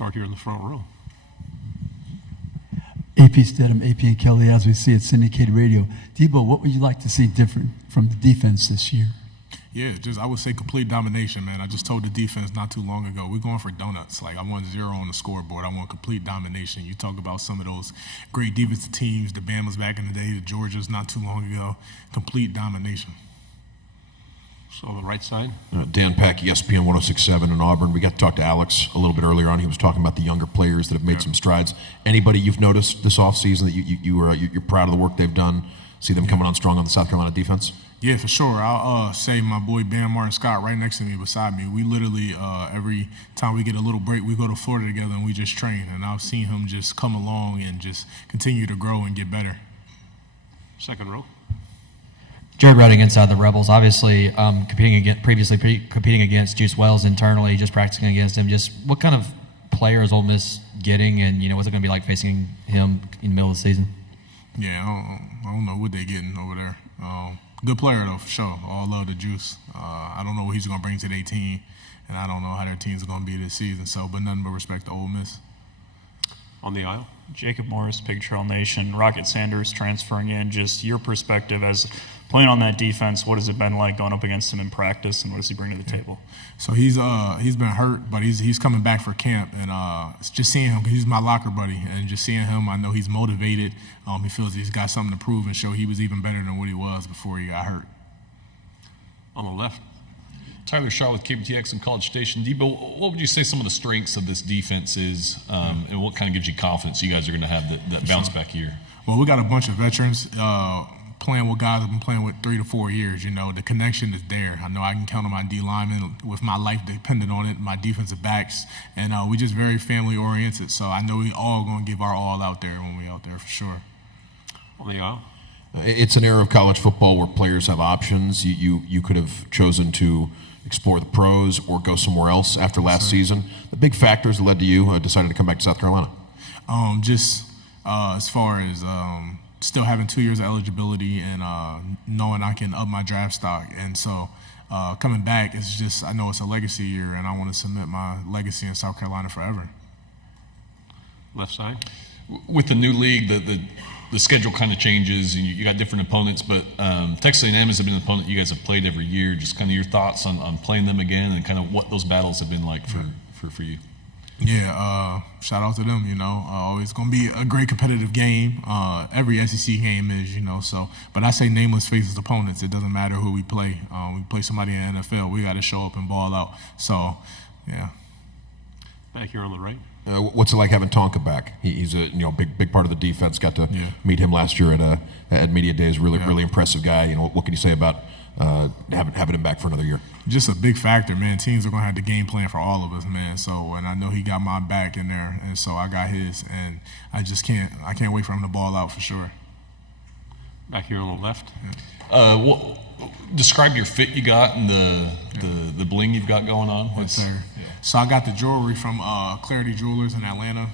Start here in the front row. AP Stedham, AP and Kelly, as we see at syndicated radio. Debo, what would you like to see different from the defense this year? Yeah, I would say complete domination, man. I just told the defense not too long ago, we're going for donuts. Like, I want 0 on the scoreboard. I want complete domination. You talk about some of those great defensive teams, the Bama's back in the day, the Georgias not too long ago. Complete domination. So on the right side. Dan Pack, ESPN 106.7 in Auburn. We got to talk to Alex a little bit earlier on. He was talking about the younger players that have made some strides. Anybody you've noticed this offseason that you're proud of the work they've done? See them coming on strong on the South Carolina defense? Yeah, for sure. I'll say my boy Bam Martin Scott right next to me, beside me. We literally, every time we get a little break, we go to Florida together and we just train. And I've seen him just come along and just continue to grow and get better. Second row. Jared Redding inside the Rebels, obviously competing against Juice Wells internally, just practicing against him. Just what kind of player is Ole Miss getting, and what's it going to be like facing him in the middle of the season? Yeah, I don't know what they're getting over there. Good player though, for sure. All love to Juice. I don't know what he's going to bring to their team, and I don't know how their team's going to be this season. So, but nothing but respect to Ole Miss. On the aisle. Jacob Morris, Pig Trail Nation. Rocket Sanders transferring in. Just your perspective as playing on that defense, what has it been like going up against him in practice, and what does he bring to the table? So he's been hurt, but he's coming back for camp, and just seeing him, 'cause he's my locker buddy, and just seeing him, I know he's motivated. He feels he's got something to prove and show he was even better than what he was before he got hurt. On the left. Tyler Shaw with KBTX and College Station. Debo, what would you say some of the strengths of this defense is, and what kind of gives you confidence you guys are going to have that bounce back year? Well, we got a bunch of veterans playing with guys I've been playing with 3 to 4 years. The connection is there. I know I can count on my D linemen with my life dependent on it, my defensive backs, and we just very family oriented. So I know we all going to give our all out there when we out there for sure. On the aisle. It's an era of college football where players have options. You could have chosen to explore the pros or go somewhere else after last season. The big factors that led to you deciding to come back to South Carolina? As far as still having 2 years of eligibility and knowing I can up my draft stock. And so coming back, it's just, I know it's a legacy year, and I want to cement my legacy in South Carolina forever. Left side. With the new league, the schedule kind of changes, and you got different opponents, but Texas A&M has been an opponent you guys have played every year. Just kind of your thoughts on playing them again and kind of what those battles have been like for you. Yeah, shout out to them, always going to be a great competitive game. Every SEC game is, so, but I say nameless faceless opponents. It doesn't matter who we play. We play somebody in the NFL, we got to show up and ball out. So, yeah. Back here on the right. What's it like having Tonka back? He's a big part of the defense. Got to meet him last year at Media Days. Really impressive guy. What can you say about having him back for another year? Just a big factor, man. Teams are gonna have the game plan for all of us, man. So, and I know he got my back in there, and so I got his, and I can't wait for him to ball out for sure. Back here on the left. Describe your fit you got and the bling you've got going on. Yes, sir. Yeah. So I got the jewelry from Clarity Jewelers in Atlanta.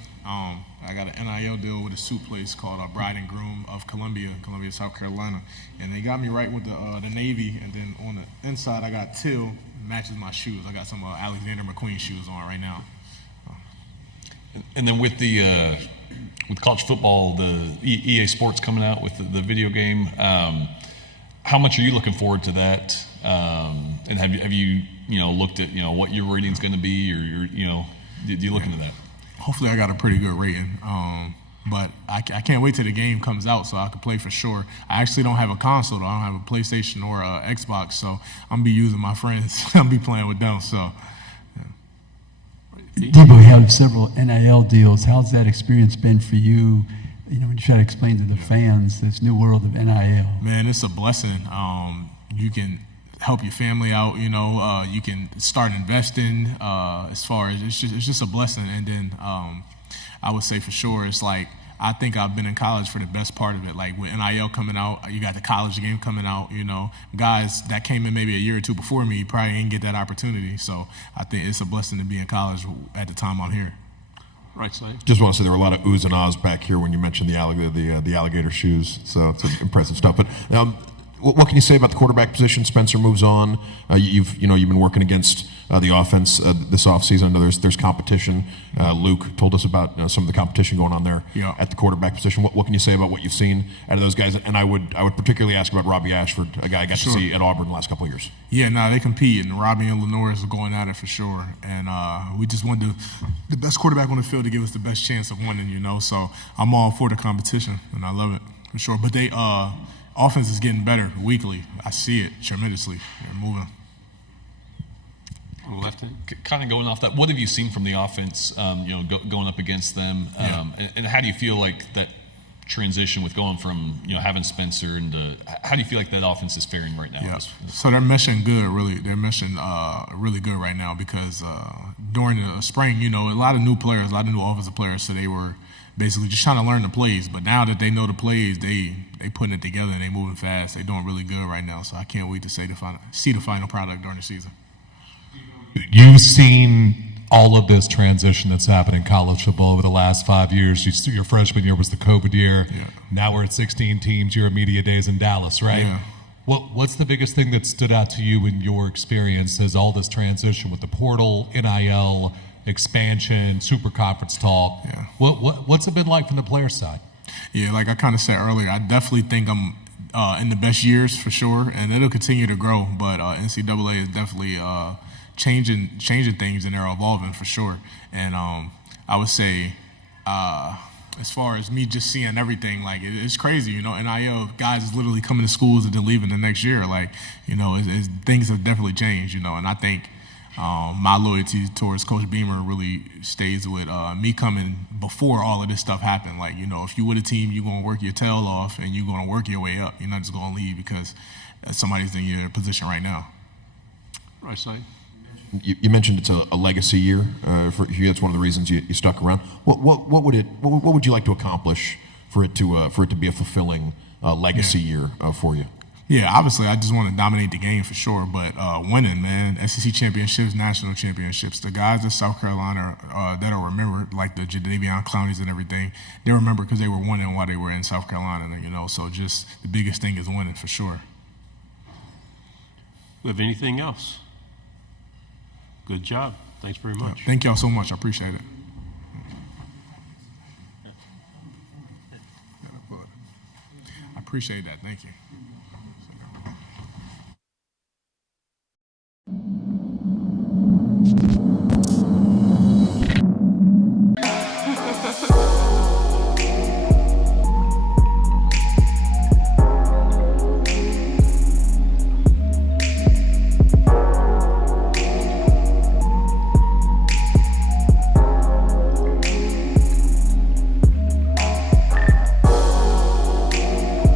I got an NIL deal with a suit place called Bride and Groom of Columbia, South Carolina, and they got me right with the Navy. And then on the inside, I got teal, matches my shoes. I got some Alexander McQueen shoes on right now. And then with college football, the EA Sports coming out with the video game. How much are you looking forward to that? And have you looked at what your rating's going to be, or do you look into that? Hopefully, I got a pretty good rating. But I can't wait till the game comes out so I can play for sure. I actually don't have a console though. I don't have a PlayStation or a Xbox, so I'm be using my friends. I'll be playing with them. So. Yeah. Debo, you have several NIL deals. How's that experience been for you? When you try to explain to the fans this new world of NIL. Man, it's a blessing. You can help your family out. You can start investing. As far as it's just a blessing. And then I would say for sure, it's like I think I've been in college for the best part of it. Like with NIL coming out, you got the college game coming out. Guys that came in maybe a year or two before me probably didn't get that opportunity. So I think it's a blessing to be in college at the time I'm here. Right side. Just want to say there were a lot of oohs and ahs back here when you mentioned the alligator shoes. So it's impressive stuff. But What can you say about the quarterback position? Spencer moves on. You've been working against the offense this offseason. I know there's competition. Luke told us about some of the competition going on there at the quarterback position. What can you say about what you've seen out of those guys? And I would particularly ask about Robbie Ashford, a guy I got to see at Auburn the last couple of years. Yeah, they compete, and Robbie and Lenore is going at it for sure. And we just want the best quarterback on the field to give us the best chance of winning, So I'm all for the competition, and I love it for sure. But they offense is getting better weekly. I see it tremendously. They're moving. On the left hand. Kind of going off that, what have you seen from the offense, going up against them? And how do you feel like that transition with going from, having Spencer and how do you feel like that offense is faring right now? Yeah. So they're meshing good, really. They're meshing really good right now because during the spring, a lot of new players, a lot of new offensive players, so they were basically just trying to learn the plays. But now that they know the plays, they putting it together and they moving fast. They're doing really good right now. So I can't wait to see the final product during the season. You've seen all of this transition that's happened in college football over the last 5 years. Your freshman year was the COVID year. Yeah. Now we're at 16 teams. You're at media days in Dallas, right? Yeah. What's the biggest thing that stood out to you in your experience as all this transition with the portal, NIL, expansion, super conference talk? Yeah. What's it been like from the player side? Yeah, like I kind of said earlier, I definitely think I'm in the best years for sure, and it'll continue to grow. But NCAA is definitely changing things, and they're evolving for sure. And I would say, as far as me just seeing everything, like it's crazy, NIL guys is literally coming to schools and then leaving the next year. Like, things have definitely changed, and I think my loyalty towards Coach Beamer really stays with me coming before all of this stuff happened. Like, if you with a team, you're going to work your tail off and you're going to work your way up. You're not just going to leave because somebody's in your position right now. Right side. You mentioned it's a legacy year for you. That's one of the reasons you stuck around. What would you like to accomplish for it to be a fulfilling legacy year for you? Yeah, obviously, I just want to dominate the game for sure. But winning, man, SEC championships, national championships. The guys in South Carolina that are remembered, like the Jadeveon Clowneys and everything, they remember because they were winning while they were in South Carolina. So just the biggest thing is winning for sure. Have anything else? Good job. Thanks very much. Thank y'all so much. I appreciate it. I appreciate that. Thank you.